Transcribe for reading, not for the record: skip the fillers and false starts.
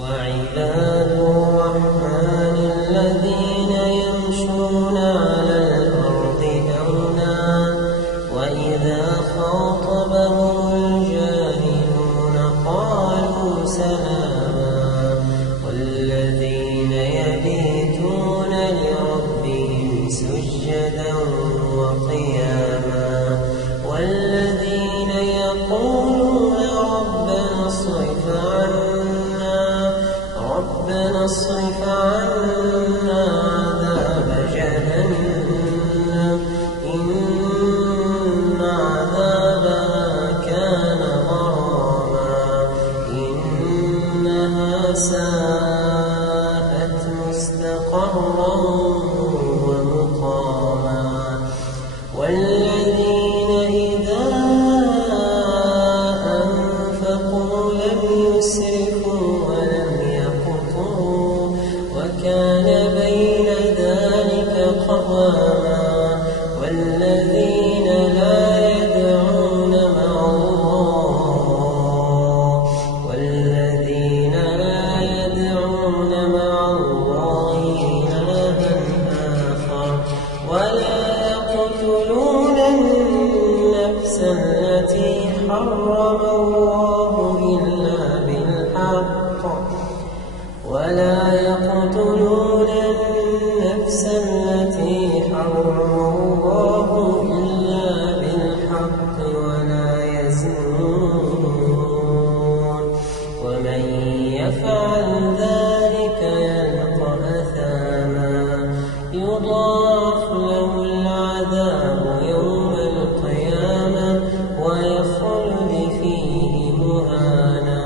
وعباد الرحمن الذين يمشون على الأرض هونا وإذا خاطبهم الجاهلون قالوا سلاما والذين يبيتون لربهم سجدا وقياما والذين يقولون ربنا اصرف عنا عذاب جهنم إن عذابها كان غراما إنها ساءت مستقرا ومقاما والذين إذا أنفقوا لم يسرفوا ولم يقتروا وكان بين ذلك قواما والذين لا يدعون مع الله إلها آخر ولا يقتلون النفس التي حرم الله إلا بالحق ولا يزنون ومن يفعل ذلك يلقى أثاما يضاعف له العذاب يوم القيامة ويخلد فيه مهانا